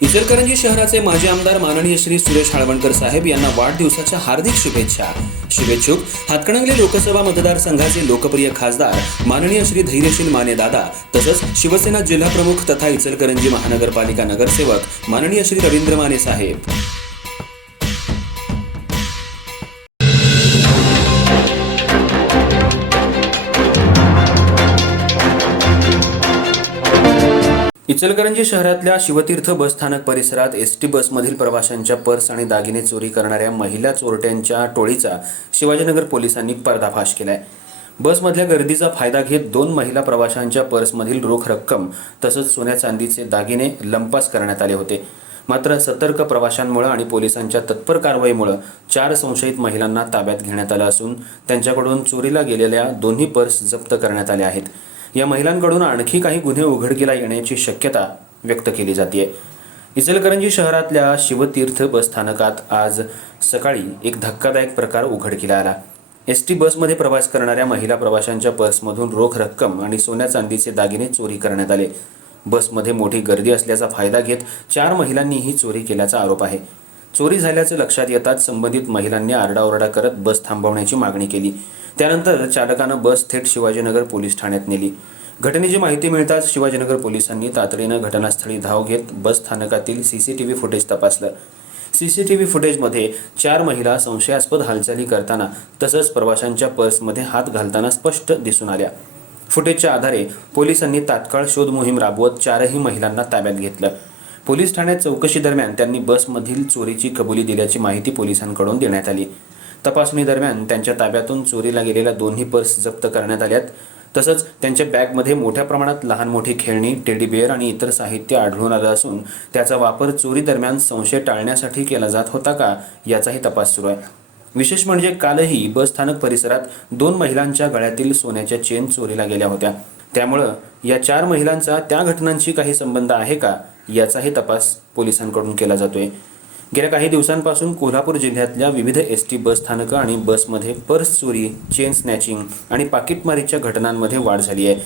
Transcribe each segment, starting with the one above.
इचलकरंजी शहराचे माजी आमदार माननीय श्री सुरेश हाळवणकर साहेब यांना वाढदिवसाच्या हार्दिक शुभेच्छा। शुभेच्छुक हातकणंगले लोकसभा मतदारसंघाचे लोकप्रिय खासदार माननीय श्री धैर्यशील माने दादा तसंच शिवसेना जिल्हा प्रमुख तथा इचलकरंजी महानगरपालिका नगरसेवक माननीय श्री रवींद्र माने साहेब। इचलकरंजी शहरातल्या शिवतीर्थ बस स्थानक परिसरात एसटी बसमधील प्रवाशांच्या पर्स आणि दागिने चोरी करणाऱ्या महिला चोरट्यांच्या टोळीचा शिवाजीनगर पोलिसांनी पर्दाफाश केलाय। बसमधल्या गर्दीचा फायदा घेत 2 महिला प्रवाशांच्या पर्समधील रोख रक्कम तसंच सोन्या चांदीचे दागिने लंपास करण्यात आले होते। मात्र सतर्क प्रवाशांमुळे आणि पोलिसांच्या तत्पर कारवाईमुळे 4 संशयित महिलांना ताब्यात घेण्यात आलं असून त्यांच्याकडून चोरीला गेलेल्या दोन्ही पर्स जप्त करण्यात आल्या आहेत। या महिलांकडून आणखी काही गुन्हे उघडकीला येण्याची शक्यता व्यक्त केली जाते। इचलकरंजी शहरातल्या शिवतीर्थ बस स्थानकात आज सकाळी एक धक्कादायक प्रकार उघडकीला आला। एसटी बसमध्ये प्रवास करणाऱ्या महिला प्रवाशांच्या पर्समधून रोख रक्कम आणि सोन्या चांदीचे दागिने चोरी करण्यात आले। बसमध्ये मोठी गर्दी असल्याचा फायदा घेत 4 महिलांनी ही चोरी केल्याचा आरोप आहे। चोरी झाल्याचे लक्षात येताच संबंधित महिलांनी आरडाओरडा करत बस थांबवण्याची मागणी केली। त्यानंतर चालकानं बस थेट शिवाजीनगर पोलीस ठाण्यात नेली। घटनेची माहिती मिळताच शिवाजीनगर पोलिसांनी तातडीनं घटनास्थळी धाव घेत बस स्थानकातील सीसीटीव्ही फुटेज तपासलं। सीसीटीव्ही फुटेजमध्ये 4 महिला संशयास्पद हालचाली करताना तसंच प्रवाशांच्या पर्समध्ये हात घालताना स्पष्ट दिसून आल्या। फुटेजच्या आधारे पोलिसांनी तात्काळ शोध मोहीम राबवत 4ही महिलांना ताब्यात घेतलं। पोलीस ठाण्यात चौकशी दरम्यान त्यांनी बसमधील चोरीची कबुली दिल्याची माहिती पोलिसांकडून देण्यात आली। तपासणी दरम्यान त्यांच्या ताब्यातून चोरीला गेलेल्या दोन्ही पर्स जप्त करण्यात आल्यात। तसंच त्यांच्या बॅगमध्ये मोठ्या प्रमाणात लहान मोठी खेळणी, टेडी बेअर आणि इतर साहित्य आढळून आलं असून त्याचा वापर चोरी दरम्यान संशय टाळण्यासाठी केला जात होता का याचाही तपास सुरू आहे। विशेष म्हणजे कालही बस स्थानक परिसरात 2 महिलांच्या गळ्यातील सोन्याच्या चेन चोरीला गेल्या होत्या। त्यामुळं या 4 महिलांचा त्या घटनांशी काही संबंध आहे का याचाही तपास पोलिसांकडून केला जातोय। गेल्या काही दिवसांपासून कोल्हापूर जिल्ह्यातल्या विविध एसटी बस स्थानकं आणि बसमध्ये पर्स चोरी, चेन स्नॅचिंग आणि पाकिटमारीच्या घटनांमध्ये वाढ झाली आहे।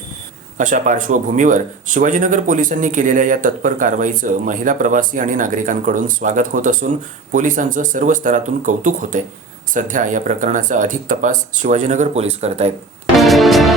अशा पार्श्वभूमीवर शिवाजीनगर पोलिसांनी केलेल्या या तत्पर कारवाईचं महिला प्रवासी आणि नागरिकांकडून स्वागत होत असून पोलिसांचं सर्व स्तरातून कौतुक होतंय। सध्या या प्रकरणाचा अधिक तपास शिवाजीनगर पोलीस करतायत।